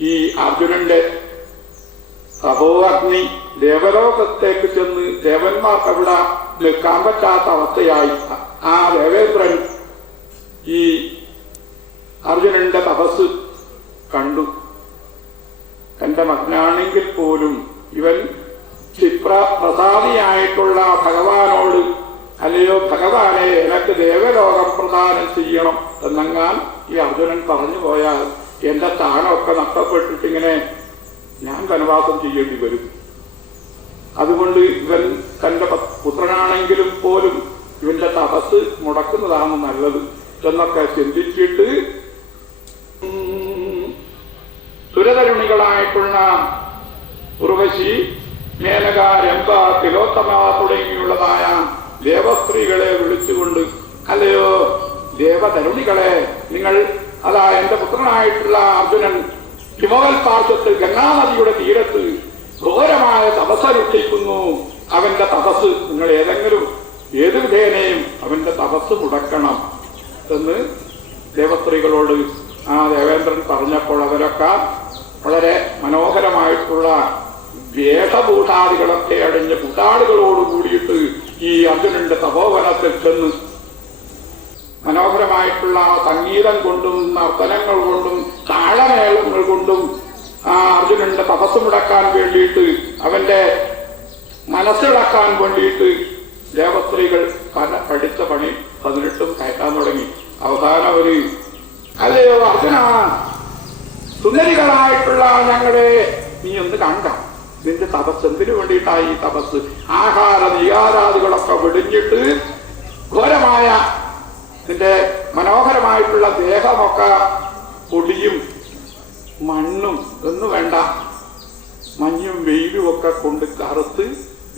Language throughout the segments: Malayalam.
ഈ അർജുനന്റെ തപോഅഗ്നി ദേവലോകത്തേക്ക് ചെന്ന് ദേവന്മാർക്ക് അവിടെ നിൽക്കാൻ പറ്റാത്ത അവസ്ഥയായി. ആ ദേവേന്ദ്രൻ ഈ അർജുനന്റെ തപസ് കണ്ടു. തന്റെ മകനാണെങ്കിൽ പോലും ഇവൻ ക്ഷിപ്ര പ്രസാദിയായിട്ടുള്ള ഭഗവാനോട് അല്ലയോ ഭഗവാനെ എനക്ക് ദേവലോകം പ്രദാനം ചെയ്യണം എന്നെങ്ങാൻ ഈ അർജുനൻ പറഞ്ഞു പോയാൽ എന്റെ സ്ഥാനമൊക്കെ നഷ്ടപ്പെട്ടിട്ടിങ്ങനെ ഞാൻ കനവാസം ചെയ്യേണ്ടി വരും. അതുകൊണ്ട് ഇവൻ തന്റെ പുത്രനാണെങ്കിലും പോലും ഇവന്റെ തപസ് മുടക്കുന്നതാണ് നല്ലത് എന്നൊക്കെ ചിന്തിച്ചിട്ട് സുരതരുണികളായിട്ടുള്ള ഉർവശി മേനക രംഭ തിലോത്തമ തുടങ്ങിയുള്ളതായ ദേവസ്ത്രീകളെ വിളിച്ചുകൊണ്ട് അല്ലയോ ദേവതരുണികളെ നിങ്ങൾ അതാ എന്റെ പുത്രനായിട്ടുള്ള അർജുനൻ ഹിമവൽ പാർശ്വത്തിൽ ഗംഗാനദിയുടെ തീരത്ത് ഘോരമായ തപസ്സനുഷ്ഠിക്കുന്നു. അവന്റെ തപസ് നിങ്ങൾ ഏതെങ്കിലും ഏത് വിധേനയും അവന്റെ തപസ് മുടക്കണം എന്ന് ദേവസ്ത്രീകളോട് ആ ദേവേന്ദ്രൻ പറഞ്ഞപ്പോൾ അവരൊക്കെ വളരെ മനോഹരമായിട്ടുള്ള വേഷഭൂഷാദികളൊക്കെ അടിഞ്ഞ കൂട്ടാളികളോട് കൂടിയിട്ട് ഈ അർജുനന്റെ തപോവനത്തിൽ ചെന്ന് മനോഹരമായിട്ടുള്ള സംഗീതം കൊണ്ടും നർത്തനങ്ങൾ കൊണ്ടും താളമേളങ്ങൾ കൊണ്ടും ആ അർജുനന്റെ തപസ് മുടക്കാൻ വേണ്ടിയിട്ട് അവന്റെ മനസ്സിളക്കാൻ വേണ്ടിയിട്ട് ദേവസ്ത്രീകൾ പല പഠിച്ച പണി പതിനെട്ടും കയറ്റാൻ തുടങ്ങി. അവസാനം ഒരു അല്ലയോ അർജുന? സുന്ദരികളായിട്ടുള്ള ഞങ്ങളെ നീ ഒന്ന് കണ്ട. നിന്റെ തപസ് എന്തിനു വേണ്ടിയിട്ടായി തപസ് ആഹാര നിയാരാദികളൊക്കെ വെടിഞ്ഞിട്ട് ഘോരമായ നിന്റെ മനോഹരമായിട്ടുള്ള ദേഹമൊക്കെ പൊടിയും മണ്ണും ഒന്നും വേണ്ട. മഞ്ഞും വെയിലും ഒക്കെ കൊണ്ട് കറുത്ത്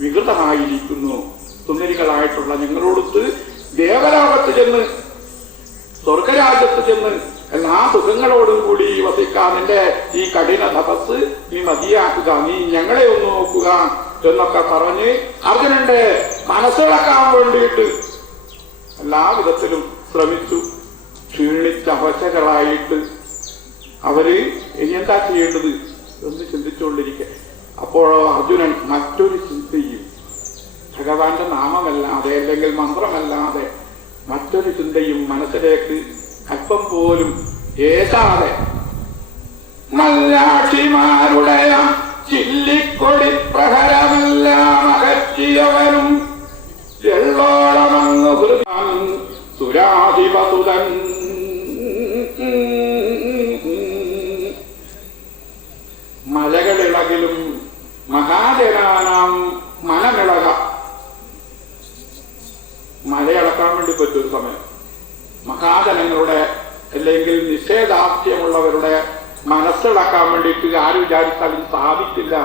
വികൃതമായിരിക്കുന്നു. സുന്ദരികളായിട്ടുള്ള ഞങ്ങളോടൊത്ത് ദേവലോകത്ത് ചെന്ന് സ്വർഗരാജ്യത്ത് ചെന്ന് എല്ലാ സുഖങ്ങളോടും കൂടി വസിക്കാൻ നിന്റെ ഈ കഠിന തപസ് നീ മതിയാക്കുക. നീ ഞങ്ങളെ ഒന്ന് നോക്കുക എന്നൊക്കെ പറഞ്ഞ് അർജുനന്റെ മനസ്സിളക്കാൻ വേണ്ടിയിട്ട് എല്ലാ വിധത്തിലും ശ്രമിച്ചു. ക്ഷീണിച്ച അവശകളായിട്ട് അവർ ഇനി എന്താ ചെയ്യേണ്ടത് എന്ന് ചിന്തിച്ചുകൊണ്ടിരിക്കെ. അപ്പോഴോ അർജുനൻ മറ്റൊരു ചിന്തയും ഭഗവാന്റെ നാമമല്ലാതെ അല്ലെങ്കിൽ മന്ത്രമല്ലാതെ മറ്റൊരു ചിന്തയും മനസ്സിലേക്ക് അല്പം പോലും ഏതാതെ മല്ലാക്ഷിമാരുടെ ചില്ലിക്കൊടി പ്രഹരമെല്ലാം അകറ്റിയവനും വേണ്ടി സമയം മഹാജനങ്ങളുടെ അല്ലെങ്കിൽ നിഷേധാർത്ഥ്യമുള്ളവരുടെ മനസ്സിലാക്കാൻ വേണ്ടിയിട്ട് ആര് വിചാരിച്ചാലും സാധിക്കില്ല.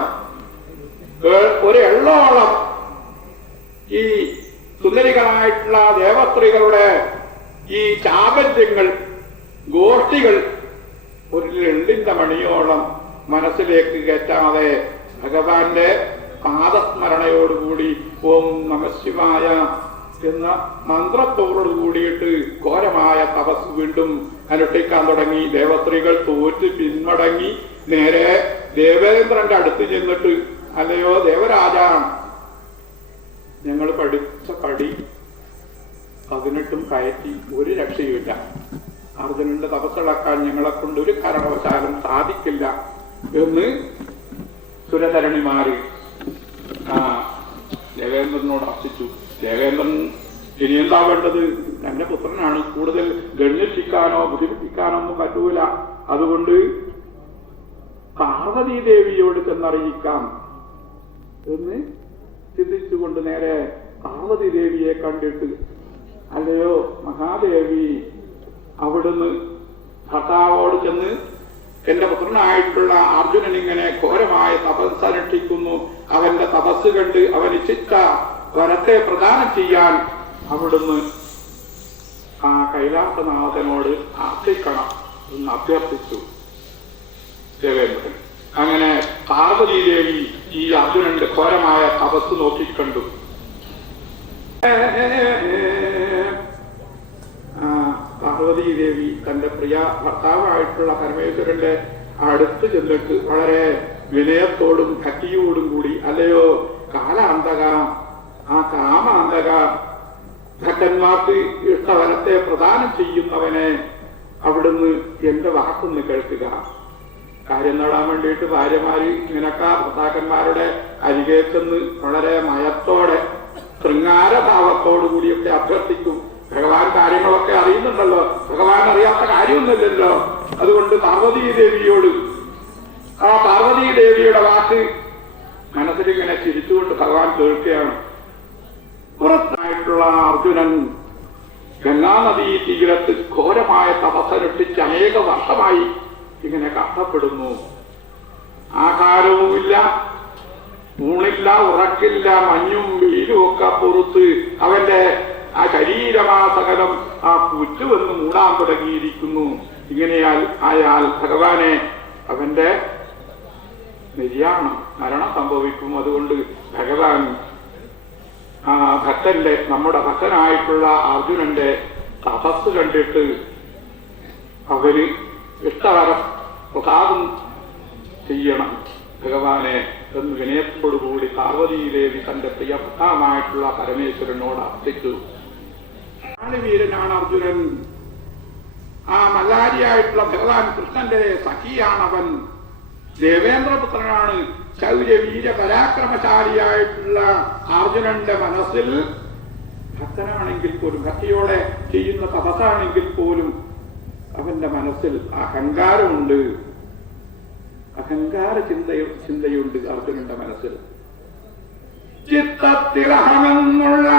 ഒരു എള്ളോളം ഈ സുന്ദരികളായിട്ടുള്ള ദേവസ്ത്രീകളുടെ ഈ ചാപല്യങ്ങൾ ഗോഷ്ഠികൾ ഒരു രണ്ടിന്റെ മണിയോളം മനസ്സിലേക്ക് കയറ്റാതെ ഭഗവാന്റെ പാദസ്മരണയോടുകൂടി ഓം നമശിവായ എന്ന മന്ത്രത്തോടു കൂടിയിട്ട് ഘോരമായ തപസ് വീണ്ടും അനുഷ്ഠിക്കാൻ തുടങ്ങി. ദേവസ്ത്രീകൾ തോറ്റ് പിന്മടങ്ങി നേരെ ദേവേന്ദ്രന്റെ അടുത്ത് ചെന്നിട്ട് അല്ലയോ ദേവരാജാണ് ഞങ്ങൾ പഠിച്ച പടി പതിനെട്ടും കയറ്റി ഒരു രക്ഷയുമില്ല. അർജുനന്റെ തപസ്സിളക്കാൻ ഞങ്ങളെ കൊണ്ട് ഒരു കാരണവശാലും സാധിക്കില്ല എന്ന് സുരധരണിമാര് ആ ദേവേന്ദ്രനോട് അർപ്പിച്ചു. ദേവേന്ദ്രൻ ഇനി എന്താ വേണ്ടത്? എന്റെ പുത്രനാണ്. കൂടുതൽ ഗണ്യഷിക്കാനോ ബുദ്ധിമുട്ടിക്കാനോ ഒന്നും പറ്റൂല. അതുകൊണ്ട് പാർവതി ദേവിയോട് ചെന്നറിയിക്കാം എന്ന് ചിന്തിച്ചുകൊണ്ട് നേരെ പാർവതി ദേവിയെ കണ്ടിട്ട് അല്ലയോ മഹാദേവി അവിടുന്ന് ഭർത്താവോട് ചെന്ന് എന്റെ പുത്രനായിട്ടുള്ള അർജുനൻ ഇങ്ങനെ ഘോരമായ തപസ് അനുഷ്ഠിക്കുന്നു അവന്റെ തപസ് കണ്ട് അവൻ ഇച്ഛിച്ച വരത്തെ പ്രദാനം ചെയ്യാൻ അവിടുന്ന് ആ കൈലാസനാഥനോട് പ്രാർത്ഥിക്കണം എന്ന് അഭ്യർത്ഥിച്ചു. ദേവേന്ദ്രൻ. അങ്ങനെ പാർവതി ദേവി ഈ അർജുനന്റെ ഘോരമായ തപസ് നോക്കിക്കണ്ടു പാർവതി ദേവി തന്റെ പ്രിയ ഭർത്താവായിട്ടുള്ള പരമേശ്വരന്റെ അടുത്ത് ചെന്നിട്ട് വളരെ വിനയത്തോടും ഭക്തിയോടും കൂടി അല്ലയോ കാലാന്തക ആ കാമാന്തക ഭക്തന്മാർക്ക് ഇഷ്ടവരത്തെ പ്രദാനം ചെയ്യുന്നവനെ അവിടുന്ന് എന്റെ വാക്കൊന്ന് കേൾക്കുക. കാര്യം നേടാൻ വേണ്ടിയിട്ട് ഭാര്യമാര് ഇങ്ങനൊക്കെ ഭർത്താക്കന്മാരുടെ അരികെ ചെന്ന് വളരെ മയത്തോടെ ശൃംഗാരഭാവത്തോടുകൂടിയൊക്കെ അഭ്യർത്ഥിക്കും. ഭഗവാൻ കാര്യങ്ങളൊക്കെ അറിയുന്നുണ്ടല്ലോ. ഭഗവാൻ അറിയാത്ത കാര്യമൊന്നുമില്ലല്ലോ. അതുകൊണ്ട് പാർവതീ ദേവിയോട് ആ പാർവതീ ദേവിയുടെ വാക്ക് മനസ്സിലിങ്ങനെ ചിരിച്ചുകൊണ്ട് ഭഗവാൻ കേൾക്കുകയാണ്. പുറത്തായിട്ടുള്ള അർജുനൻ ഗംഗാനദീ തീരത്ത് ഘോരമായ തപസ്സനുഷ്ഠിച്ച് അനേക വർഷമായി ഇങ്ങനെ കഷ്ടപ്പെടുന്നു. ആഹാരവുമില്ല ഊണില്ല ഉറക്കില്ല മഞ്ഞും വെയിലും ഒക്കെ പുറത്ത് അവന്റെ ആ ശരീരമാസകലം ആ പുറ്റുവെന്ന് മൂടാൻ തുടങ്ങിയിരിക്കുന്നു. ഇങ്ങനെയാൽ ആയാൽ ഭഗവാനെ അവന്റെ നിര്യാണം മരണം സംഭവിക്കും. അതുകൊണ്ട് ഭഗവാൻ ആ ഭക്തന്റെ നമ്മുടെ ഭക്തനായിട്ടുള്ള അർജുനന്റെ തപസ് കണ്ടിട്ട് അവന് ഇഷ്ടവരം പ്രസാദം ചെയ്യണം. ഭഗവാനെ എന്ന് വിനയത്തോടുകൂടി പാർവതീദേവി തന്റെ പ്രിയഭക്തമായിട്ടുള്ള പരമേശ്വരനോട് അർത്ഥിച്ചു വീരനാണ് അർജുനൻ. ആ മല്ലാരിയായിട്ടുള്ള ഭഗവാൻ കൃഷ്ണന്റെ സഖിയാണവൻ. ദേവേന്ദ്രപുത്രനാണ് ശൗര്യ വീര പരാക്രമശാലിയായിട്ടുള്ള അർജുനന്റെ മനസ്സിൽ ഭക്തനാണെങ്കിൽ പോലും ഭക്തിയോടെ ചെയ്യുന്ന തപസാണെങ്കിൽ പോലും അവന്റെ മനസ്സിൽ അഹങ്കാരമുണ്ട്. അഹങ്കാര ചിന്ത ചിന്തയുണ്ട് അർജുനന്റെ മനസ്സിൽ. ചിത്തത്തിലഹമെന്നുള്ള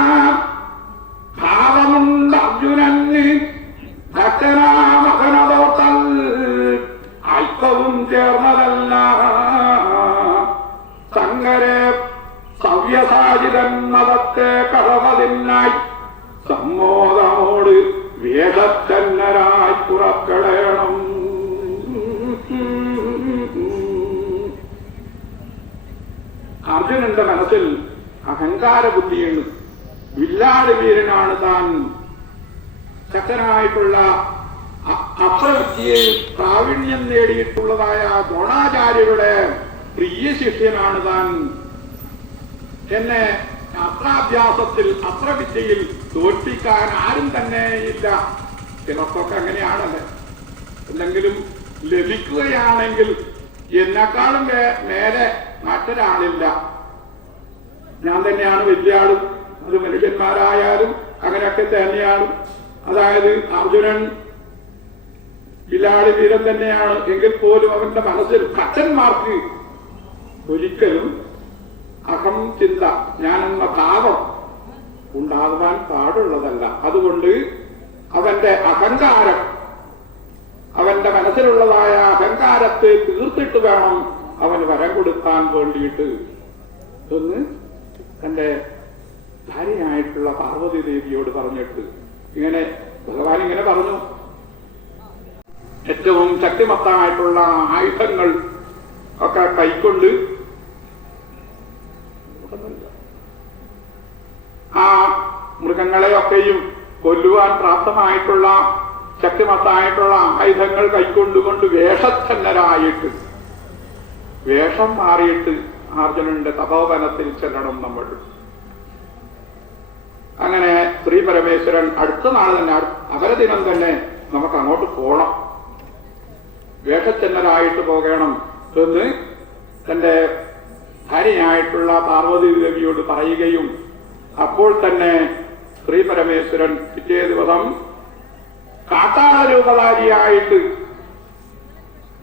ഭാവമുണ്ട് അർജുനന്. ഭക്തനാമകനതോട്ടൽ അല്പവും ചേർന്നതല്ല. സങ്കരെ സവ്യസാചിതൻ മതത്തെ കളവതിനായി സമ്മോദമോട് വേദത്തന്നരായി പുറപ്പെടണം. അർജുനന്റെ മനസ്സിൽ അഹങ്കാര ബുദ്ധിയുണ്ട് വില്ലാട് വീരനാണ് താൻ. ശക്തനായിട്ടുള്ള അ- വ്യക്തിയെ പ്രാവീണ്യം നേടിയിട്ടുള്ളതായ ദ്രോണാചാര്യരുടെ പ്രിയ ശിഷ്യനാണ് താൻ. എന്നെ അത്ര വിദ്യയിൽ തോൽപ്പിക്കാൻ ആരും തന്നെ ഇല്ല. ചിലർക്കൊക്കെ അങ്ങനെയാണല്ലേ? എന്തെങ്കിലും ലഭിക്കുകയാണെങ്കിൽ എന്നെക്കാളും നേരെ മറ്റൊരാളില്ല. ഞാൻ തന്നെയാണ് വലിയ ആളും അത് മനുഷ്യന്മാരായാലും അങ്ങനെയൊക്കെ തന്നെയാണ് അതായത് അർജുനൻ ബിലാളി വീരൻ തന്നെയാണ്. എങ്കിൽ പോലും അവന്റെ മനസ്സിൽ കച്ചന്മാർക്ക് ഒരിക്കലും അഹം ചിന്ത ഞാനെന്ന ഭാവം ഉണ്ടാകുവാൻ പാടുള്ളതല്ല. അതുകൊണ്ട് അവന്റെ അഹങ്കാരം അവന്റെ മനസ്സിലുള്ളതായ അഹങ്കാരത്തെ തീർത്തിട്ട് വേണം അവന് വരം കൊടുക്കാൻ വേണ്ടിയിട്ട്. എന്ന് തന്റെ ഭാര്യയായിട്ടുള്ള പാർവതി ദേവിയോട് പറഞ്ഞിട്ട് ഇങ്ങനെ ഭഗവാൻ ഇങ്ങനെ പറഞ്ഞു. ഏറ്റവും ശക്തിമത്തായിട്ടുള്ള ആയുധങ്ങൾ ഒക്കെ കൈക്കൊണ്ട് ആ മൃഗങ്ങളെയൊക്കെയും കൊല്ലുവാൻ പ്രാപ്തമായിട്ടുള്ള ശക്തിമത്തായിട്ടുള്ള ആയുധങ്ങൾ കൈക്കൊണ്ടുകൊണ്ട് വേഷധന്നരായിട്ട് വേഷം മാറിയിട്ട് അർജുനന്റെ തപോവനത്തിൽ ചെല്ലണം നമ്മൾ. അങ്ങനെ ശ്രീ പരമേശ്വരൻ അടുത്ത നാൾ തന്നെ അപരദിനം തന്നെ നമുക്ക് അങ്ങോട്ട് പോണം. വേഷച്ചെന്നരായിട്ട് പോകണം എന്ന് തന്റെ ഭാര്യയായിട്ടുള്ള പാർവതി ദേവിയോട് പറയുകയും അപ്പോൾ തന്നെ ശ്രീ പരമേശ്വരൻ പിറ്റേ ദിവസം കാട്ടാള രൂപധാരിയായിട്ട്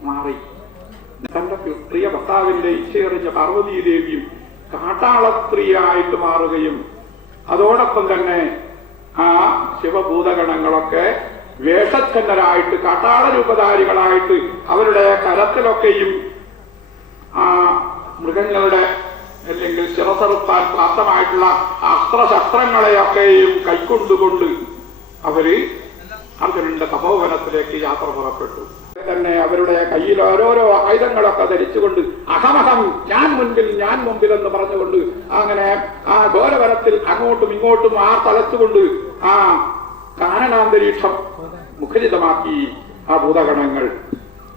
മാറി. തന്റെ പ്രിയ ഭർത്താവിന്റെ ഇച്ഛയെറിഞ്ഞ പാർവതി ദേവിയും കാട്ടാള സ്ത്രീയായിട്ട് മാറുകയും അതോടൊപ്പം തന്നെ ആ ശിവഭൂതഗണങ്ങളൊക്കെ വേഷച്ഛന്നരായിട്ട് കാട്ടാള രൂപധാരികളായിട്ട് അവരുടെ കരത്തിലൊക്കെയും ആ മൃഗങ്ങളുടെ അല്ലെങ്കിൽ ശിറസറുത്താൻ പ്രാപ്തമായിട്ടുള്ള അസ്ത്രശസ്ത്രങ്ങളെയൊക്കെയും കൈക്കൊണ്ടുകൊണ്ട് അവർ അർജുനന്റെ തപോവനത്തിലേക്ക് യാത്ര പുറപ്പെട്ടു. തന്നെ അവരുടെ കയ്യിൽ ഓരോരോ ആയുധങ്ങളൊക്കെ ധരിച്ചുകൊണ്ട് അഹമഹം ഞാൻ മുൻപിൽ ഞാൻ മുമ്പിൽ എന്ന് പറഞ്ഞുകൊണ്ട് അങ്ങനെ ആ ഘോരവനത്തിൽ അങ്ങോട്ടും ഇങ്ങോട്ടും ആ തലച്ചുകൊണ്ട് ആ കാനനാന്തരീക്ഷം മുഖരിതമാക്കി ആ ഭൂതഗണങ്ങൾ.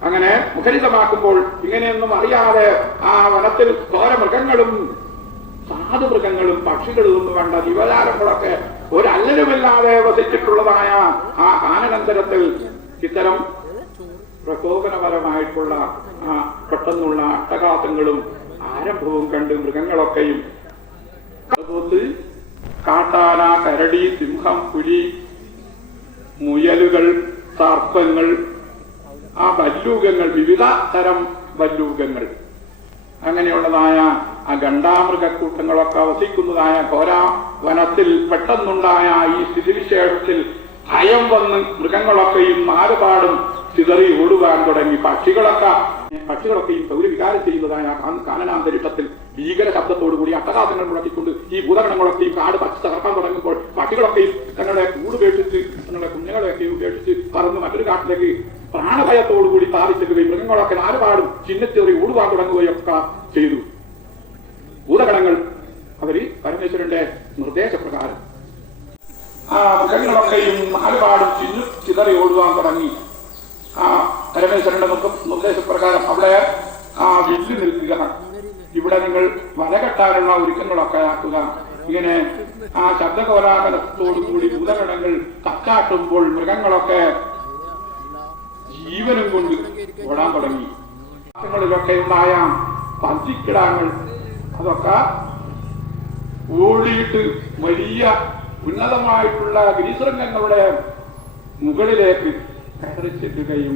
അങ്ങനെ മുഖരിതമാക്കുമ്പോൾ ഇങ്ങനെയൊന്നും അറിയാതെ ആ വനത്തിൽ ഘോര മൃഗങ്ങളും സാധു മൃഗങ്ങളും പക്ഷികളും ഒന്നും വേണ്ട ജീവജാലങ്ങളൊക്കെ ഒരല്ലലുമില്ലാതെ വസിച്ചിട്ടുള്ളതായ ആ കാനനന്തരത്തിൽ ഇത്തരം പ്രകോപനപരമായിട്ടുള്ള ആ പെട്ടെന്നുള്ള അട്ടകാസങ്ങളും ആരംഭവും കണ്ട് മൃഗങ്ങളൊക്കെയും. കാട്ടാന കരടി സിംഹം പുലി മുയലുകൾ സർപ്പങ്ങൾ ആ വല്ലൂകങ്ങൾ വിവിധ തരം വല്ലൂകങ്ങൾ. അങ്ങനെയുള്ളതായ ആ ഗണ്ടാമൃഗക്കൂട്ടങ്ങളൊക്കെ വസിക്കുന്നതായ ഘോരാ വനത്തിൽ പെട്ടെന്നുണ്ടായ ഈ സ്ഥിതിവിശേഷത്തിൽ ഭയം വന്ന് മൃഗങ്ങളൊക്കെയും ആരുപാടും ചിതറി ഓടുവാൻ തുടങ്ങി. പക്ഷികളൊക്കെ പക്ഷികളൊക്കെയും സൗരവികാരം ചെയ്യുന്നതായ കാനനാന്തരീക്ഷത്തിൽ ഭീകര ശബ്ദത്തോടുകൂടി അട്ടഹാസങ്ങൾ മുഴക്കിക്കൊണ്ട് ഈ ഭൂതഗണങ്ങളൊക്കെയും കാട് പച്ച തകർക്കാൻ തുടങ്ങുമ്പോൾ പക്ഷികളൊക്കെയും തങ്ങളുടെ കൂട് ഉപേക്ഷിച്ച് തങ്ങളുടെ കുഞ്ഞുങ്ങളെയൊക്കെ ഉപേക്ഷിച്ച് പറന്ന് മറ്റൊരു കാട്ടിലേക്ക് പ്രാണഭയത്തോടുകൂടി സ്ഥാപിച്ചെടുക്കുകയും മൃഗങ്ങളൊക്കെ നാലുപാടും ചിഹ്നച്ചേറി ഓടുവാൻ തുടങ്ങുകയൊക്കെ ചെയ്തു. ഭൂതഗണങ്ങൾ അവർ പരമേശ്വരന്റെ നിർദ്ദേശപ്രകാരം ആ മൃഗങ്ങളൊക്കെയും നാലുപാടും ചിന്നു ചിതറി ഓടുവാൻ തുടങ്ങി. ആ പരമേശ്വരന്റെ നിർദ്ദ- നിർദ്ദേശപ്രകാരം അവിടെ ആ വില്ല് നിൽക്കുക. ഇവിടെ നിങ്ങൾ വലകെട്ടാനുള്ള ഒരുക്കങ്ങളൊക്കെ ആക്കുക. ഇങ്ങനെ ആ ശബ്ദകോലാഹലത്തോടുകൂടി ഭൂതഗണങ്ങൾ തച്ചാട്ടുമ്പോൾ മൃഗങ്ങളൊക്കെ ജീവനും കൊണ്ട് ഓടാൻ തുടങ്ങി. ങ്ങളിലൊക്കെ ഉണ്ടായ പഞ്ചിക്കിടാങ്ങൾ അതൊക്കെ ഓടിയിട്ട് വലിയ ഉന്നതമായിട്ടുള്ള ഗിരിശൃംഗങ്ങളുടെ മുകളിലേക്ക് കയറി ചെല്ലുകയും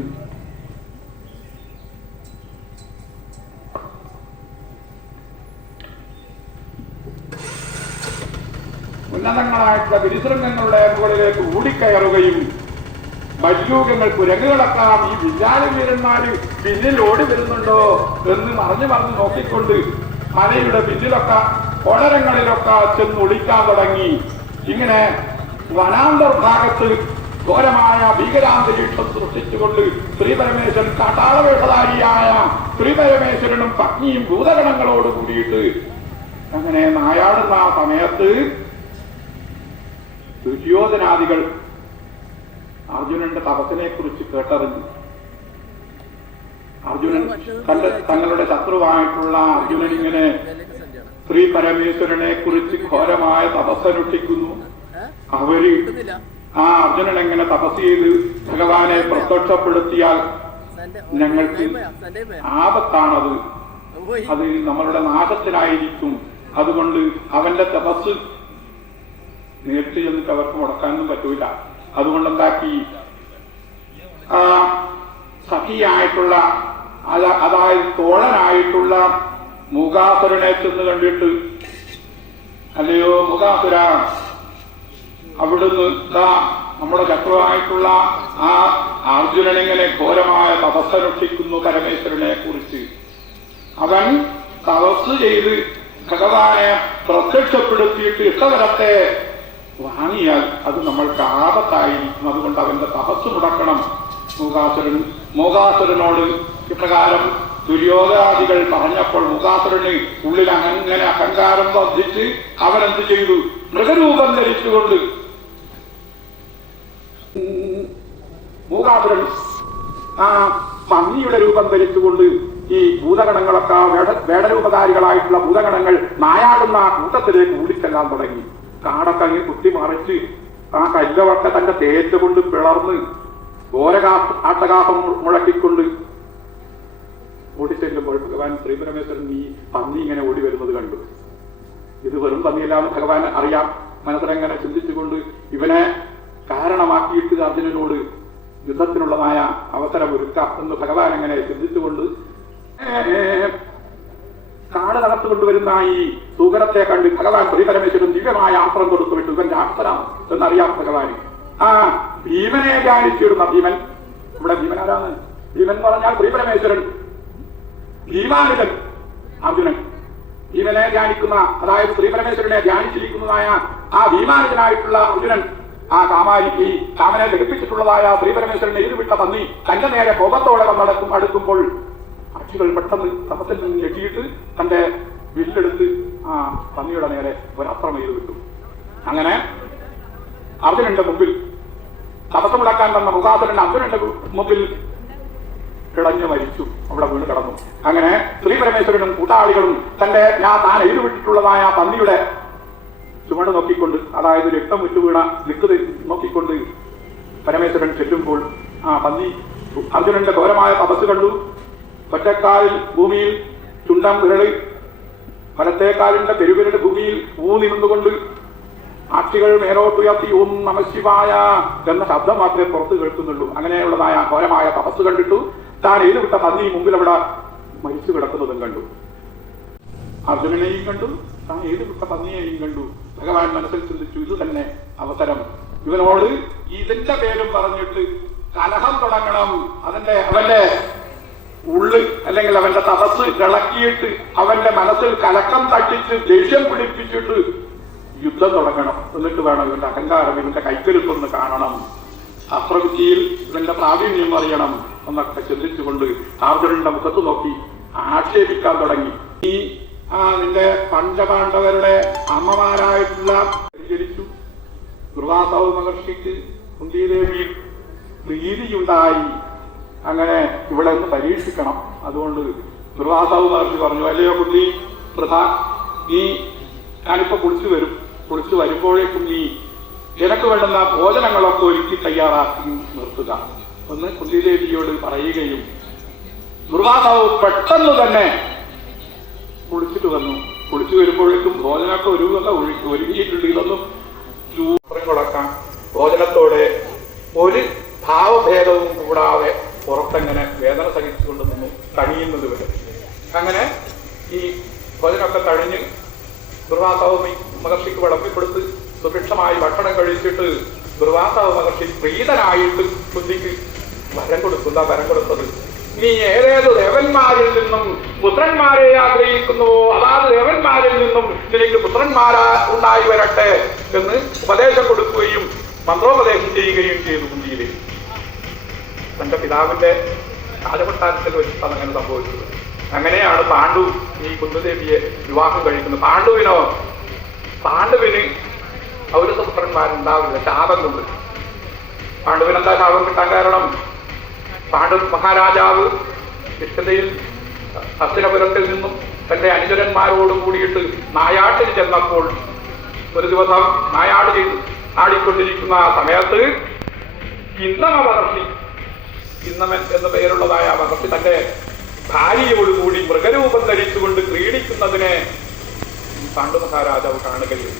ഉന്നതങ്ങളായിട്ടുള്ള ഗിരിശൃംഗങ്ങളുടെ മുകളിലേക്ക് ഓടിക്കയറുകയും മല്ലൂകങ്ങൾ കുരങ്ങുകളക്കാം ഈ വിചാര വീരന്മാര് പിന്നിൽ ഓടി വരുന്നുണ്ടോ എന്ന് മറിഞ്ഞു മറിഞ്ഞു നോക്കിക്കൊണ്ട് മലയുടെ പിന്നിലൊക്കെ കൊളരങ്ങളിലൊക്കെ ചെന്ന് ഒളിക്കാൻ തുടങ്ങി. ഇങ്ങനെ വനാന്തർ ഭാഗത്ത് ഘോരമായ ഭീകരാന്തരീക്ഷം സൃഷ്ടിച്ചുകൊണ്ട് ശ്രീപരമേശ്വരൻ കാട്ടാളവേഷധാരിയായ ശ്രീപരമേശ്വരനും പത്നിയും ഭൂതഗണങ്ങളോട് കൂടിയിട്ട് അങ്ങനെ നായാടുന്ന ആ സമയത്ത് ദുര്യോധനാദികൾ അർജുനന്റെ തപസ്സിനെ കുറിച്ച് കേട്ടറിഞ്ഞു. അർജുനൻ തന്റെ തങ്ങളുടെ ശത്രുവായിട്ടുള്ള അർജുനൻ ഇങ്ങനെ ശ്രീ പരമേശ്വരനെ കുറിച്ച് ഘോരമായ തപസ്സനുഷ്ഠിക്കുന്നു അവർ ആ അർജുനൻ എങ്ങനെ തപസ് ചെയ്ത് ഭഗവാനെ പ്രത്യക്ഷപ്പെടുത്തിയാൽ ഞങ്ങൾക്ക് ആപത്താണത്. അത് നമ്മളുടെ നാശത്തിനായിരിക്കും. അതുകൊണ്ട് അവന്റെ തപസ് നേരിട്ട് ചെന്നിട്ട് അവർക്ക് മുടക്കാനൊന്നും പറ്റൂല. അതുകൊണ്ട് എന്താക്കി ആ സഖിയായിട്ടുള്ള അത- അതായത് തോഴനായിട്ടുള്ള മുഖാസുരനെ ചെന്ന് കണ്ടിട്ട് അല്ലയോ മുഖാസുര അവിടുന്ന് ദാ നമ്മുടെ ശത്രുവായിട്ടുള്ള ആ അർജുനനിങ്ങനെ ഘോരമായ തപസ്സനുഷ്ഠിക്കുന്നു പരമേശ്വരനെ കുറിച്ച്. അവൻ തപസ് ചെയ്ത് ഭഗവാനെ പ്രത്യക്ഷപ്പെടുത്തിയിട്ട് ഇഷ്ടവരത്തെ വാങ്ങിയാൽ അത് നമ്മൾക്ക് ആപത്തായിരിക്കും അതുകൊണ്ട് അവന്റെ തപസ് മുടക്കണം. മൂകാസുരൻ മൂകാസുരനോട് ഇപ്രകാരം ദുര്യോധനാദികൾ പറഞ്ഞപ്പോൾ മൂകാസുരന് ഉള്ളിൽ അങ്ങനെ അഹങ്കാരം വർദ്ധിച്ച് അവൻ എന്ത് ചെയ്തു? മൃഗരൂപം ധരിച്ചുകൊണ്ട് മൂകാസുരൻ ആ പന്നിയുടെ രൂപം ധരിച്ചുകൊണ്ട് ഈ ഭൂതഗണങ്ങളൊക്കെ വേട വേടരൂപകാരികളായിട്ടുള്ള ഭൂതഗണങ്ങൾ നായാടുന്ന കൂട്ടത്തിലേക്ക് ഓടിച്ചെല്ലാൻ തുടങ്ങി. കാടൊക്കെ അങ്ങനെ കുത്തി മറിച്ച് ആ കല്ലൊക്കെ തന്റെ തേറ്റ് കൊണ്ട് പിളർന്ന് ഘോരകാ ആട്ടകാസം മു- മുഴക്കിക്കൊണ്ട് ഓടിച്ചെല്ലുമ്പോൾ ഭഗവാൻ ശ്രീപരമേശ്വരൻ ഈ പന്നി ഇങ്ങനെ ഓടി വരുന്നത് കണ്ടു. ഇത് വെറും പന്നിയല്ലാന്ന് ഭഗവാൻ അറിയാം. മനസ്സിലെങ്ങനെ ചിന്തിച്ചുകൊണ്ട് ഇവനെ കാരണമാക്കിയിട്ട് അർജുനനോട് യുദ്ധത്തിനുള്ളതായ അവസരം ഒരുക്കാം എന്ന് ഭഗവാൻ അങ്ങനെ ചിന്തിച്ചുകൊണ്ട് കാട് നടത്തുകൊണ്ടുവരുന്ന ഈ സൂകരത്തെ കണ്ട് ഭഗവാൻ ശ്രീപരമേശ്വരൻ ദിവ്യമായ ആശ്രം കൊടുത്തു വിട്ടു ഇവൻ രാക്ഷസനാണ് എന്നറിയാം ഭഗവാൻ ആ ഭീമനെ ധ്യാനിച്ചിടുന്ന ഭീമൻ. നമ്മുടെ ഭീമൻ ആരാണ്? ഭീമൻ എന്ന് പറഞ്ഞാൽ ശ്രീപരമേശ്വരൻ. ഭീമാനുജൻ അർജുനൻ. ഭീമനെ ധ്യാനിക്കുന്ന അതായത് ശ്രീപരമേശ്വരനെ ധ്യാനിച്ചിരിക്കുന്നതായ ആ ഭീമാനുജനായിട്ടുള്ള അർജുനൻ ആ കാമാരിക്ക് കാമനെ ലഭിപ്പിച്ചിട്ടുള്ളതായ ശ്രീപരമേശ്വരനെ എതിർവിട്ട തന്നി തന്റെ നേരെ കോപത്തോടെ നടക്കും അടുക്കുമ്പോൾ പക്ഷികൾ പെട്ടെന്ന് തപത്തിൽ നിന്ന് ഞെട്ടിയിട്ട് തന്റെ വില്ലെടുത്ത് ആ പന്നിയുടെ നേരെ ഒരസ്ത്രം ചെയ്ത് വിട്ടു. അങ്ങനെ അർജുനന്റെ മുമ്പിൽ തപസ്സമുടക്കാൻ വന്ന മുഖാസുരൻ അർജുനന്റെ മുമ്പിൽ കിടഞ്ഞു മരിച്ചു. അവിടെ വീണ് കിടന്നു. അങ്ങനെ ശ്രീ പരമേശ്വരനും കൂട്ടാളികളും തന്റെ ഞാൻ താൻ എഴുതിവിട്ടിട്ടുള്ളതായ പന്നിയുടെ ചുമട് നോക്കിക്കൊണ്ട് അതായത് രക്തം വിട്ടുവീണ ദിക്ക് നോക്കിക്കൊണ്ട് പരമേശ്വരൻ ചെല്ലുമ്പോൾ ആ പന്നി അർജുനന്റെ ഘോരമായ തപസ് കണ്ടു. ഒറ്റക്കാലിൽ ഭൂമിയിൽ ചുണ്ടം വിരളി വലത്തേക്കാലിന്റെ പെരുവിരട് ഭൂമിയിൽ ഊന്നി നിന്നുകൊണ്ട് ആക്ഷികൾ മേലോട്ടുയർത്തി ഓം നമശിവായ എന്ന ശബ്ദം മാത്രമേ പുറത്ത് കേൾക്കുന്നുള്ളൂ. അങ്ങനെയുള്ളതായ ഘോരമായ തപസ് കണ്ടിട്ടു താൻ ഏതുവിട്ട വിട്ട പന്നി മുമ്പിൽ അവിടെ മരിച്ചു കിടക്കുന്നതും കണ്ടു. അർജുനനെയും കണ്ടു താൻ ഏതുവിട്ട പന്നിയെയും കണ്ടു. ഭഗവാൻ മനസ്സിൽ ചിന്തിച്ചു ഇത് തന്നെ അവസരം. ഇവനോട് ഇതിന്റെ പേരും പറഞ്ഞിട്ട് കലഹം തുടങ്ങണം. അതിന്റെ അവന്റെ ഉള്ള് അല്ലെങ്കിൽ അവന്റെ തപസ് ഇളക്കിയിട്ട് അവന്റെ മനസ്സിൽ കലക്കം തട്ടിച്ച് ദേഷ്യം പിടിപ്പിച്ചിട്ട് യുദ്ധം തുടങ്ങണം. എന്നിട്ട് വേണം ഇവന്റെ അഹങ്കാരം ഇവന്റെ കൈക്കരുത്തൊന്ന് കാണണം. അപ്രവൃത്തിയിൽ ഇവന്റെ പ്രാവീണ്യം അറിയണം എന്നൊക്കെ ചിന്തിച്ചുകൊണ്ട് അർജുനന്റെ മുഖത്ത് നോക്കി ആക്ഷേപിക്കാൻ തുടങ്ങി. ഈ ആ നിന്റെ പഞ്ചപാണ്ഡവരുടെ അമ്മമാരായിട്ടുള്ള പരിചരിച്ചു ദുർവാസാവ് മഹർഷിക്ക് കുന്തിദേവി പ്രീതിയുണ്ടായി. അങ്ങനെ ഇവിടെ ഒന്ന് പരീക്ഷിക്കണം. അതുകൊണ്ട് ദുർവാസാവ് മഹർഷി പറഞ്ഞു അല്ലയോ കുട്ടി പ്രധ നീ ഞാനിപ്പോ കുളിച്ചു വരും. കുളിച്ചു വരുമ്പോഴേക്കും നീ നിനക്ക് വേണ്ടുന്ന ഭോജനങ്ങളൊക്കെ ഒരുക്കി തയ്യാറാക്കി നിർത്തുക. ഒന്ന് കുന്തിദേവിയോട് പറയുകയും ദുർവാസാവ് പെട്ടെന്ന് തന്നെ കുളിച്ചിട്ട് വന്നു. കുളിച്ചു വരുമ്പോഴേക്കും ഭോജനമൊക്കെ ഒരു ഒരുക്കിയിട്ടുണ്ട് ഇതൊന്നും അങ്ങനെ ഈ ഭോജനമൊക്കെ തഴിഞ്ഞ് ദുർവാസാവ് മഹർഷിക്ക് വിളമ്പിക്കൊടുത്ത് സുഭിക്ഷമായി ഭക്ഷണം കഴിച്ചിട്ട് ദുർവാസാവ് മഹർഷി പ്രീതനായിട്ട് ബുദ്ധിക്ക് വരം കൊടുക്കുന്ന വരം കൊടുത്തത്? നീ ഏതേത് ദേവന്മാരിൽ നിന്നും പുത്രന്മാരെ ആഗ്രഹിക്കുന്നുവോ അതാത് ദേവന്മാരിൽ നിന്നും നിനക്ക് പുത്രന്മാരാ ഉണ്ടായി വരട്ടെ എന്ന് ഉപദേശം കൊടുക്കുകയും മന്ത്രോപദേശം ചെയ്യുകയും ചെയ്തു കുന്തിയിലെ തന്റെ പിതാവിന്റെ രാജകൊട്ടാരത്തിൽ വെച്ചിട്ടാണ് അങ്ങനെ സംഭവിച്ചത്. അങ്ങനെയാണ് പാണ്ഡു ഈ കുന്ദദേവിയെ വിവാഹം കഴിക്കുന്നത്. പാണ്ഡുവിനോ പാണ്ഡുവിന് പൗരസപുത്രന്മാരുണ്ടാവില്ല ശാപം കൊണ്ട്. പാണ്ഡുവിനെന്താ ശാപം കിട്ടാൻ കാരണം? പാണ്ഡു മഹാരാജാവ് കിഷ്കതയിൽ ഹസ്തിനപുരത്തിൽ നിന്നും തന്റെ അനുചരന്മാരോട് കൂടിയിട്ട് നായാട്ടിൽ ചെന്നപ്പോൾ ഒരു ദിവസം നായാട് ചെയ്ത്. ആടിക്കൊണ്ടിരിക്കുന്ന ആ സമയത്ത് ഇന്നമ മഹർഷി ഇന്നമൻ എന്ന പേരുള്ളതായ മഹർഷി തന്റെ ഭാര്യയോടുകൂടി മൃഗരൂപം ധരിച്ചുകൊണ്ട് ക്രീഡിക്കുന്നതിനെ പാണ്ഡു മഹാരാജാവ് കാണുകയും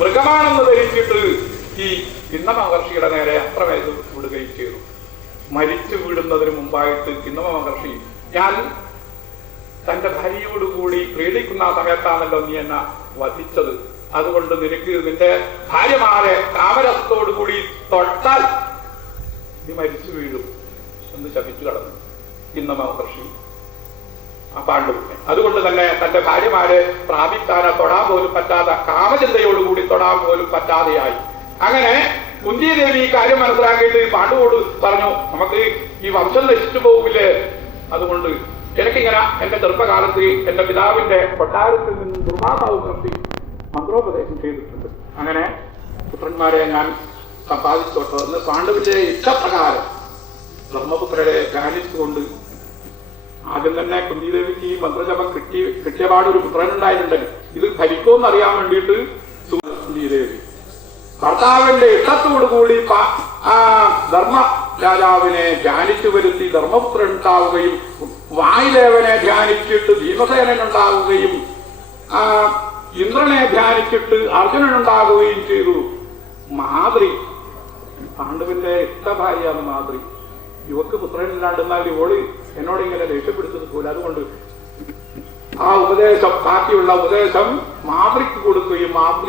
മൃഗമാണെന്ന് ധരിച്ചിട്ട് ഈ ഇന്നമഹർഷിയുടെ നേരെ അത്രമേൽ വിടുകയും ചെയ്തു. മരിച്ചു വീടുന്നതിന് മുമ്പായിട്ട് ഇന്നമ മഹർഷി ഞാൻ തന്റെ ഭാര്യയോടുകൂടി ക്രീഡിക്കുന്ന സമയത്താണല്ലോ നീ എന്നെ വധിച്ചത്. അതുകൊണ്ട് നിനക്ക് നിന്റെ ഭാര്യമാരെ താമരത്തോടുകൂടി തൊട്ടാൽ നീ മരിച്ചു വീഴും എന്ന് ശപിച്ചു കടന്നു ഇന്നമ പാണ്ഡുവിനെ അതുകൊണ്ട് തന്നെ തന്റെ ഭാര്യമാരെ പ്രാപിക്കാനോ തൊടാൻ പോലും പറ്റാത്ത കാമചിന്തയോടുകൂടി തൊടാൻ പോലും പറ്റാതെയായി. അങ്ങനെ കുന്തിയദേവി ഈ കാര്യം മനസ്സിലാക്കിയിട്ട് പാണ്ഡുവോട് പറഞ്ഞു നമുക്ക് ഈ വംശം നശിച്ചു പോകില്ലേ അതുകൊണ്ട് എനിക്കിങ്ങനെ എന്റെ ചെറുപ്പകാലത്ത് എന്റെ പിതാവിന്റെ കൊട്ടാരത്തിൽ നിന്നും ദുർമാതാവ് നിർത്തി മന്ത്രോപദേശം ചെയ്തിട്ടുണ്ട്. അങ്ങനെ പുത്രന്മാരെ ഞാൻ സമ്പാദിച്ചോട്ടോ എന്ന് പാണ്ഡുവിന്റെ ഇഷ്ടപ്രകാരം ബ്രഹ്മപുത്രരെ ധ്യാനിച്ചുകൊണ്ട് ആദ്യം തന്നെ കുന്തിദേവിക്ക് ഈ മന്ത്രജപം കിട്ടി കിട്ടിയപാട് ഒരു പുത്രനുണ്ടായിട്ടുണ്ടല്ലോ ഇത് ഭരിക്കുമെന്ന് അറിയാൻ വേണ്ടിയിട്ട് കുന്തിദേവി. ഭർത്താവിന്റെ ഇഷ്ടത്തോടു കൂടി ആ ധർമ്മ രാജാവിനെ ധ്യാനിച്ചു വരുത്തി ധർമ്മപുത്രൻ ഉണ്ടാവുകയും വായുദേവനെ ധ്യാനിച്ചിട്ട് ഭീമസേനൻ ഉണ്ടാവുകയും ആ ഇന്ദ്രനെ ധ്യാനിച്ചിട്ട് അർജുനൻ ഉണ്ടാകുകയും ചെയ്തു. മാതൃ പാണ്ഡുവിന്റെ ഇഷ്ടഭാര്യ മാതൃ. യുവക്ക് പുത്രനില്ലാണ്ടെന്നാൽ ഇവൾ എന്നോട് ഇങ്ങനെ ദേഷ്യപ്പെടുത്തത് പോലെ. അതുകൊണ്ട് ആ ഉപദേശം ബാക്കിയുള്ള ഉപദേശം മാതൃക്ക് കൊടുക്കുകയും മാതൃ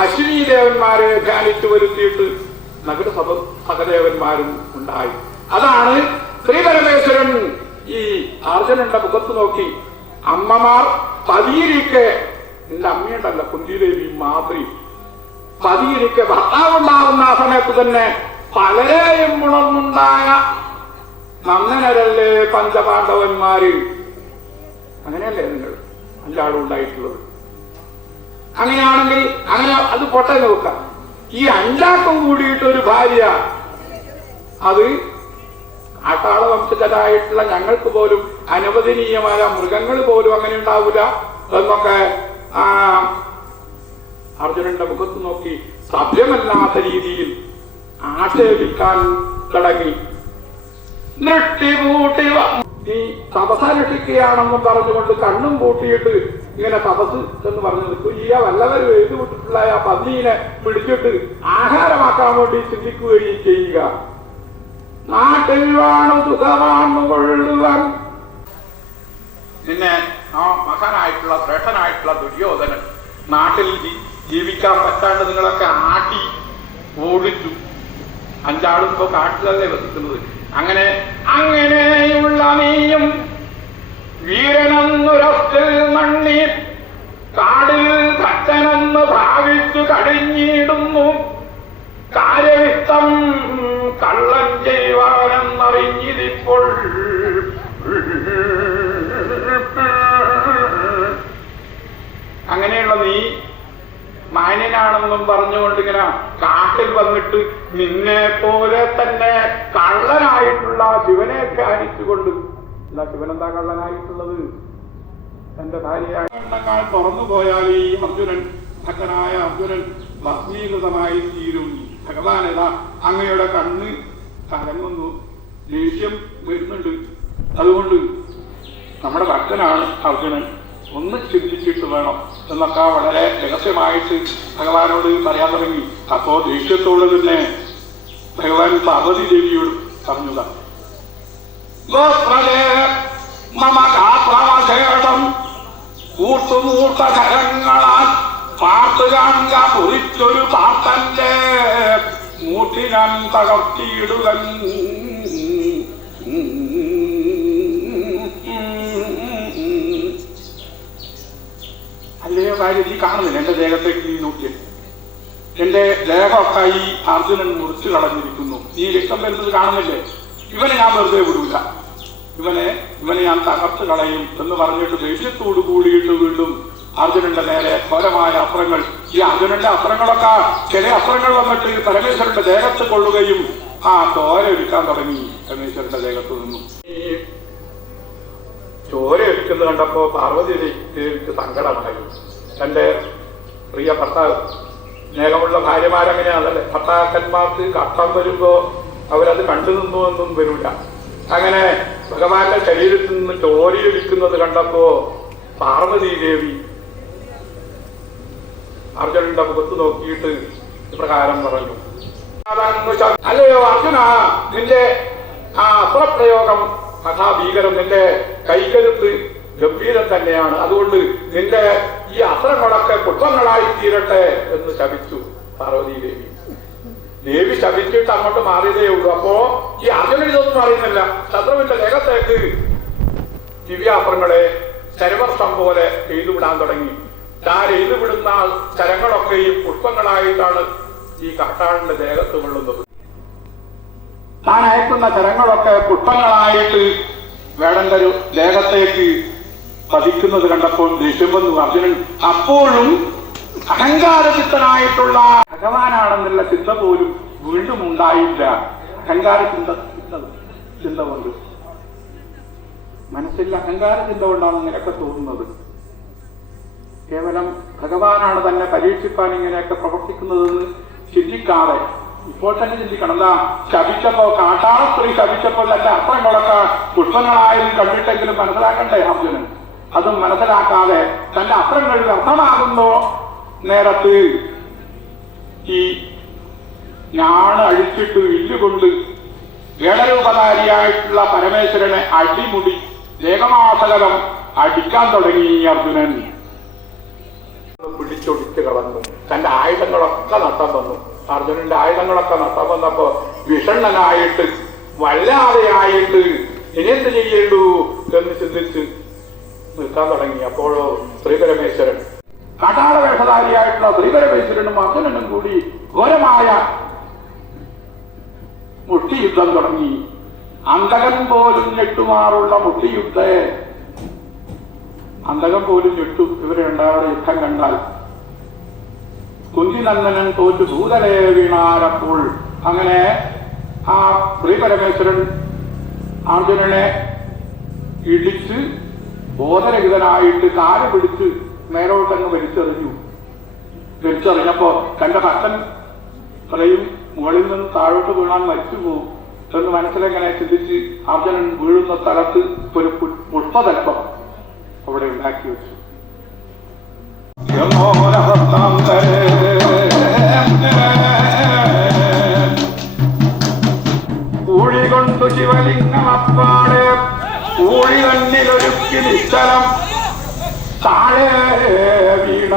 അശ്വിനി ദേവന്മാരെ ധ്യാനിച്ചു വരുത്തിയിട്ട് നഗര സഭ സഹദേവന്മാരും ഉണ്ടായി. അതാണ് ശ്രീപരമേശ്വരൻ ഈ അർജുനന്റെ മുഖത്ത് നോക്കി. അമ്മമാർ പതിയിരിക്കെ എന്റെ അമ്മയുണ്ടല്ല കുന്തിദേവി മാതൃ. പതിയിരിക്കെ ഭർത്താവുണ്ടാകുന്ന ആ സമയത്ത് തന്നെ പലരെയും ഉണർന്നുണ്ടായ നന്നനരല്ലേ പഞ്ചപാണ്ഡവന്മാര്? അങ്ങനെയല്ലേ നിങ്ങൾ അഞ്ചാളും ഉണ്ടായിട്ടുള്ളത്? അങ്ങനെയാണെങ്കിൽ അങ്ങനെ അത് പൊട്ടെ നോക്കാം ഈ അഞ്ചാക്കം കൂടിയിട്ട് ഒരു ഭാര്യ അത് ആട്ടാള വംശജരായിട്ടുള്ള ഞങ്ങൾക്ക് പോലും അനുവദനീയമായ മൃഗങ്ങൾ പോലും അങ്ങനെ ഉണ്ടാവില്ല എന്നൊക്കെ ആ അർജുനന്റെ മുഖത്ത് നോക്കി സഭ്യമല്ലാത്ത രീതിയിൽ ആക്ഷേപിക്കാൻ തുടങ്ങി. ദൃഷ്ടി പൂട്ടി വ- നീ തപസനുഷ്ഠിക്കുകയാണെന്നും പറഞ്ഞുകൊണ്ട് കണ്ണും പൂട്ടിയിട്ട് ഇങ്ങനെ തപസ് എന്ന് പറഞ്ഞു നിൽക്കും ഈ വല്ലവരും എഴുതി വിട്ടിട്ടുള്ള ആ പന്നീനെ പിടിച്ചിട്ട് ആഹാരമാക്കാൻ വേണ്ടി ചിന്തിക്കുകയും ചെയ്യുക. നാട്ടിൽ വേണം സുഖമാണെന്ന് കൊള്ളുവാൻ. പിന്നെ ആ മഹാനായിട്ടുള്ള ശ്രേഷ്ഠനായിട്ടുള്ള ദുര്യോധനൻ നാട്ടിൽ ജീവിക്കാൻ പറ്റാണ്ട് നിങ്ങളൊക്കെ ആട്ടി ഓടിച്ചു. അഞ്ചാളും ഇപ്പൊ കാട്ടിലല്ലേ വസിക്കുന്നത്. അങ്ങനെ അങ്ങനെയുള്ള നീയും വീരനെന്നൊരൊത്തിൽ മണ്ണി കാടിൽ ഭക്തനെന്ന് ഭാവിച്ചു കടിഞ്ഞിടുന്നു. കാര്യവിത്തം കള്ളം ചെയ്യുവാനെന്നറിഞ്ഞിരിപ്പോൾ അങ്ങനെയുള്ള നീ മാന്യനാണെന്നും പറഞ്ഞുകൊണ്ട് ഇങ്ങനെ കാട്ടിൽ വന്നിട്ട് നിന്നെ പോലെ തന്നെ ശിവനെ ധ്യാനിച്ചുകൊണ്ട് അല്ല ശിവനെന്താ കള്ളനായിട്ടുള്ളത് തന്റെ ഭാര്യക്കാൾ തുറന്നു പോയാൽ ഈ അർജുനൻ ഭക്തനായ അർജുനൻ ഭസ്മീകൃതമായി തീരും. ഭഗവാൻ ഏതാ അങ്ങയുടെ കണ്ണ് കലങ്ങുന്നു. ദേഷ്യം വരുന്നുണ്ട്. അതുകൊണ്ട് നമ്മുടെ ഭക്തനാണ് അർജുനൻ. ഒന്ന് ചിന്തിച്ചിട്ട് വേണം. എന്നൊക്കെ വളരെ രഹസ്യമായിട്ട് ഭഗവാനോട് പറയാൻ തുടങ്ങി. അപ്പോ ദേഷ്യത്തോട് തന്നെ ഭഗവാൻ പാർവതി ദേവിയോട് പറഞ്ഞതാ. ഗോത്രജേ മമ കൂട്ടുമൂട്ട കരങ്ങളാൽ പാർത്ത് കാണുക കുറിച്ചൊരു പാർത്തന്റെ മൂട്ടിനാൻ തകർത്തിയിടുക അല്ലയോ കാര്യം നീ കാണുന്നില്ല എന്റെ ദേഹത്തേക്ക് നീ നോക്കിയത് എന്റെ ദേഹമൊക്കെ ഈ അർജുനൻ മുറിച്ചു കളഞ്ഞിരിക്കുന്നു. നീ രക്തം വരുന്നത് കാണുന്നില്ലേ? ഇവനെ ഞാൻ വെറുതെ വിടൂല. ഇവനെ ഇവനെ ഞാൻ തകർത്ത് കളയും എന്ന് പറഞ്ഞിട്ട് ദേഷ്യത്തോട് കൂടിയിട്ട് വീണ്ടും അർജുനന്റെ നേരെ ഘോരമായ അസ്ത്രങ്ങൾ ഈ അർജുനന്റെ അസ്ത്രങ്ങളൊക്കെ ചില അസ്ത്രങ്ങൾ വന്നിട്ട് പരമേശ്വരന്റെ ദേഹത്ത് കൊള്ളുകയും ആ ചോര എടുക്കാൻ തുടങ്ങി പരമേശ്വരന്റെ ദേഹത്ത് നിന്നും. ചോര എടുക്കുന്നത് കണ്ടപ്പോ പാർവതി ദേവിക്ക് സങ്കടമായി തന്റെ പ്രിയ ഭർത്താവ് സ്നേഹമുള്ള ഭാര്യമാരങ്ങനെയാണല്ലേ ഭർത്താക്കന്മാർക്ക് കഷ്ടം വരുമ്പോ അവരത് കണ്ടു നിന്നു എന്നും വരില്ല അങ്ങനെ ഭഗവാന്റെ ശരീരത്തിൽ നിന്ന് ചോരയൊലിക്കുന്നത് കണ്ടപ്പോ പാർവതി ദേവി അർജുനന്റെ മുഖത്ത് നോക്കിയിട്ട് ഇപ്രകാരം പറഞ്ഞു. അല്ലയോ അർജുന നിന്റെ ആ അസ്ത്രപ്രയോഗം കഥാഭീകരം നിന്റെ കൈകരുത്ത് ഗംഭീരം തന്നെയാണ്. അതുകൊണ്ട് നിന്റെ ഈ അസ്ത്രങ്ങളൊക്കെ കുറ്റങ്ങളായി തീരട്ടെ എന്ന് ശപിച്ചു പാർവതി ദേവി ദേവി ശപിച്ചിട്ട് അങ്ങോട്ട് മാറിയതേ ഉള്ളൂ. അപ്പോ ഈ അർജുനൻ ഇതൊന്നും അറിയുന്നില്ല. ശത്രുവിന്റെ ദേഹത്തേക്ക് ദിവ്യാപ്രങ്ങളെ ശരവർഷം പോലെ എഴുതുവിടാൻ തുടങ്ങി. താൻ എഴുതുവിടുന്ന ശരങ്ങളൊക്കെയും പുഷ്പങ്ങളായിട്ടാണ് ഈ കാട്ടാളിന്റെ ദേഹത്ത് കൊള്ളുന്നത്. താൻ അയക്കുന്ന ശരങ്ങളൊക്കെ പുഷ്പങ്ങളായിട്ട് ഒരു ദേഹത്തേക്ക് പതിക്കുന്നത് കണ്ടപ്പോൾ ദേഷ്യം വന്നു. അർജുനൻ അപ്പോഴും അഹങ്കാരചിത്തനായിട്ടുള്ള ഭഗവാനാണെന്നുള്ള ചിന്ത പോലും വീണ്ടും ഉണ്ടായില്ല. അഹങ്കാര ചിന്ത ചിന്ത കൊണ്ട്. മനസ്സിൽ അഹങ്കാര ചിന്ത കൊണ്ടാണ് നിനക്ക് തോന്നുന്നത്. കേവലം ഭഗവാനാണ് തന്നെ പരീക്ഷിപ്പാൻ ഇങ്ങനെയൊക്കെ പ്രവർത്തിക്കുന്നതെന്ന് ചിന്തിക്കാതെ ഇപ്പോൾ തന്നെ ചിന്തിക്കണം എന്താ ശപിച്ചപ്പോ കാട്ടാള സ്ത്രീ ശപിച്ചപ്പോൾ തന്റെ അസ്ത്രങ്ങളൊക്കെ പുഷ്പങ്ങളായാലും കണ്ടിട്ടെങ്കിലും മനസ്സിലാക്കണ്ടേ അർജുനൻ? അതും മനസ്സിലാക്കാതെ തന്റെ അത്രങ്ങളിൽ വ്യർത്ഥമാകുന്നു നേരത്ത് ഈ ഞാണ് അഴിച്ചിട്ട് ഇല്ലുകൊണ്ട് വേടരൂപധാരിയായിട്ടുള്ള പരമേശ്വരനെ അടിമുടി ഏകമാസകരം അടിക്കാൻ തുടങ്ങി അർജുനൻ. പിടിച്ചൊടിച്ച് കളഞ്ഞു തന്റെ ആയുധങ്ങളൊക്കെ നട്ടം തന്നു. അർജുനന്റെ ആയുധങ്ങളൊക്കെ നട്ടം വന്നപ്പോ വിഷണ്ണനായിട്ട് വല്ലാതെയായിട്ട് ഇനിയെന്ത് ചെയ്യേണ്ടു എന്ന് ചിന്തിച്ച് നിൽക്കാൻ തുടങ്ങി. അപ്പോഴോ ശ്രീപരമേശ്വരൻ കാട്ടാള വേഷധാരിയായിട്ടുള്ള അർജുനനും കൂടി ഘോരമായ മുട്ടിയുദ്ധം തുടങ്ങി. അന്തകൻ പോലും ഞെട്ടുമാറുള്ള മുട്ടിയുദ്ധ അന്തകം പോലും ഞെട്ടു. ഇവരെ ഉണ്ടാവുന്ന യുദ്ധം കണ്ടാൽ കുന്തിനന്ദനൻ തോറ്റു ഭൂതലേ വീണാരപ്പോൾ അങ്ങനെ ആ ശ്രീപരമേശ്വരൻ അർജുനനെ ഇടിച്ച് ബോധരഹിതനായിട്ട് കാൽ പിടിച്ച് നേരോട്ടങ്ങ് വലിച്ചെറിഞ്ഞു. വലിച്ചെറിഞ്ഞപ്പോ തന്റെ ഭക്തൻ പറയും മുകളിൽ നിന്ന് താഴോട്ട് വീണാൻ മരിച്ചു പോകും എന്ന് മനസ്സിലെങ്ങനെ ചിന്തിച്ച് അർജുനൻ വീഴുന്ന സ്ഥലത്ത് ഒരു പുഷ്പതൽപ്പം അവിടെ ഉണ്ടാക്കി വെച്ചു. ൂഴി ശിവലിംഗം അപ്പാടെ ഊഴി തന്നിലൊരുക്കി നിശ്ചലം. വീണ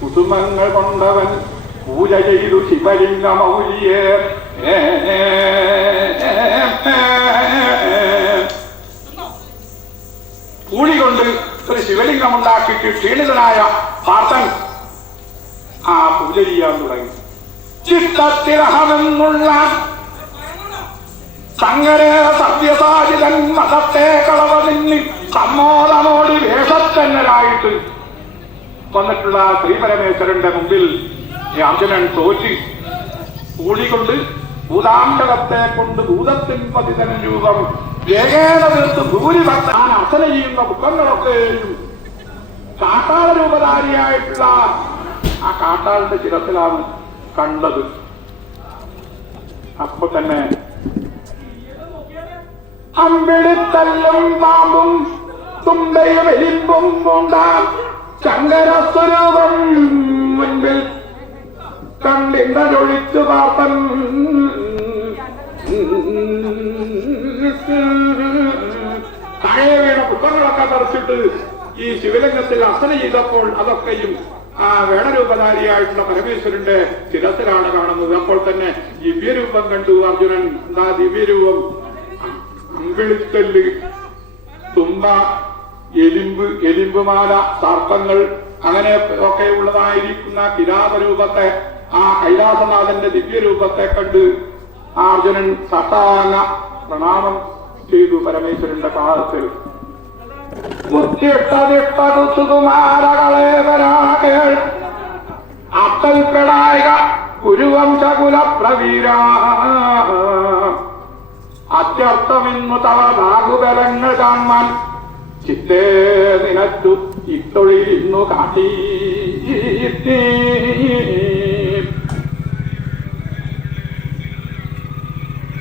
കുസുമങ്ങൾ കൊണ്ടവൻ പൂജ ചെയ്തു ശിവലിംഗ മൗലിയെ പൂളി കൊണ്ട് ഒരു ശിവലിംഗം ഉണ്ടാക്കിയിട്ട് ക്ഷീണിതനായ ഭാർത്തൻ ആ പൂജ ചെയ്യാൻ തുടങ്ങി. ചിത്തത്തിലഹമെന്നുള്ള സങ്കര സത്യസാചിതൻ മതത്തെ കളവതിന് സമ്മോദമോടി വേഷത്തന്നരായിട്ട് വന്നിട്ടുള്ള ശ്രീപരമേശ്വരന്റെ മുമ്പിൽ അർജുനൻ തോറ്റി കൂടിക്കൊണ്ട് ഭൂതാണ്ടകത്തെ കൊണ്ട് ഭൂതത്തിൻ പതിതൻ രൂപം വേഗേന തീർത്ത് ഭൂരിഭക്താൻ അസന ചെയ്യുന്ന മുഖങ്ങളൊക്കെയും കാട്ടാള രൂപധാരിയായിട്ടുള്ള ആ കാട്ടാളിന്റെ ചിരത്തിലാണ് കണ്ടത്. അപ്പൊ തന്നെ അമ്പിടിത്തല്ലും പാമ്പും തുമ്പയും എലിമ്പും കൊണ്ടാം ശങ്കരസ്വരൂപം മുൻപിൽ കണ്ടിണ്ടൊഴിച്ചു പാപ്പൻ താഴെ വീണ പുഷ്പങ്ങളൊക്കെ പറിച്ചിട്ട് ഈ ശിവലിംഗത്തിൽ അസന ചെയ്തപ്പോൾ അതൊക്കെയും ആ വേണരൂപധാരിയായിട്ടുള്ള പരമേശ്വരന്റെ ശിരസിലാണ് കാണുന്നത്. അപ്പോൾ തന്നെ ദിവ്യരൂപം കണ്ടു അർജുനൻ. എന്താ ദിവ്യരൂപം? അമ്പിളിത്തല്ല്. തുമ്പ എലിമ്പ് എലിമ്പുമാല സർപ്പങ്ങൾ അങ്ങനെ ഒക്കെ ഉള്ളതായിരിക്കുന്ന കിരാതരൂപത്തെ ആ കൈലാസനാഥന്റെ ദിവ്യരൂപത്തെ കണ്ട് അർജുനൻ സട്ടാന പ്രണാമം ചെയ്തു പരമേശ്വരന്റെ പാദത്തിൽ. അത്യർത്ഥമെന്നു തവ നാഗുബലങ്ങൾ കാണാൻ ചിത്തേ നിനച്ചു ഇത്തൊഴിയുന്നു കാട്ടി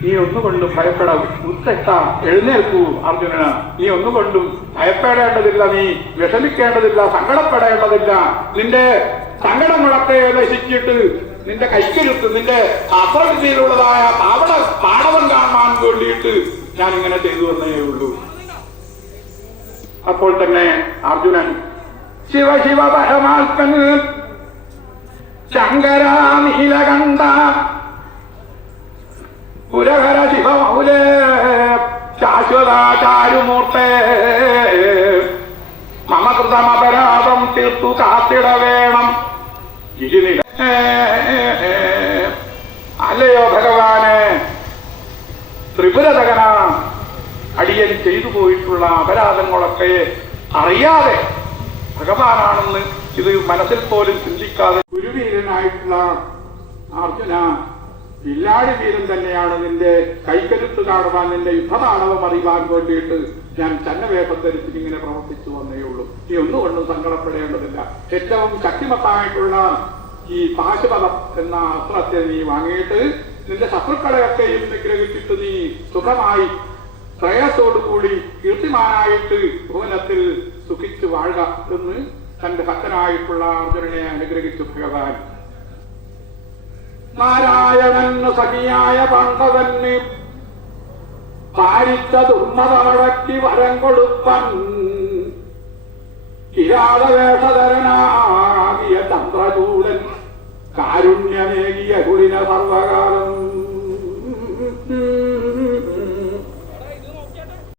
നീ ഒന്നുകൊണ്ടും ഭയപ്പെടാവൂ ഉത്തട്ട എഴുന്നേൽക്കൂ അർജുനന്. നീ ഒന്നുകൊണ്ടും ഭയപ്പെടേണ്ടതില്ല നീ വിഷമിക്കേണ്ടതില്ല സങ്കടപ്പെടേണ്ടതില്ല. നിന്റെ സങ്കടങ്ങളൊക്കെ നശിച്ചിട്ട് നിന്റെ കൈക്കരുത്ത് നിന്റെ അപ്രകൃതിയിലുള്ളതായ പാവട പാടവം കാണാൻ വേണ്ടിയിട്ട് ഞാൻ ഇങ്ങനെ ചെയ്തു വന്നേ ഉള്ളൂ. അപ്പോൾ തന്നെ അർജുനൻ ശിവ ശിവ പരമാത്മൻ ശങ്കര നീലകണ്ഠ പുരഹര ശിവമൗലേ ശാശ്വതാചാരുമൂർത്തേ മമ കൃതമപരാധം തീർത്തു കാത്തിട വേണം ഇരുനില അല്ലയോ ഭഗവാന് ത്രിപുരതകന അടിയൻ ചെയ്തു പോയിട്ടുള്ള അപരാധങ്ങളൊക്കെ അറിയാതെ ഭഗവാനാണെന്ന് ഇത് മനസ്സിൽ പോലും ചിന്തിക്കാതെ ഗുരുവീരനായിട്ടുള്ള അർജുന വില്ലാടി വീരൻ തന്നെയാണ് നിന്റെ കൈക്കരുത്ത് കാണുവാൻ നിന്റെ യുദ്ധതാണവം അറിയുവാൻ വേണ്ടിയിട്ട് ഞാൻ ചന്നവേപത്തരിച്ച് ഇങ്ങനെ പ്രവർത്തിച്ചു വന്നേ ഉള്ളൂ. നീ ഒന്നുകൊണ്ടും സങ്കടപ്പെടേണ്ടതില്ല. ഏറ്റവും ശക്തിമത്തായിട്ടുള്ള ഈ പാശുപദം എന്ന അസ്ത്രത്തെ നീ വാങ്ങിയിട്ട് നിന്റെ ശത്രുക്കളെയൊക്കെയും നിഗ്രഹിച്ചിട്ട് നീ സുഖമായി ശ്രേയസ്സോടുകൂടി കീർത്തിമാനായിട്ട് ഭുവനത്തിൽ സുഖിച്ചു വാഴുക എന്ന് തന്റെ ഭക്തനായിട്ടുള്ള അർജുനനെ അനുഗ്രഹിച്ചു ഭഗവാൻ. നാരായണന് സഖിയായ പാണ്ഡവന് പാരിച്ച ദുർമതടക്കി വരം കൊടുപ്പൻ. കിരാതവേഷധരനാകിയ ചന്ദ്രചൂടൻ കാരുണ്യമേകിയ കുളിന സർവകാലം.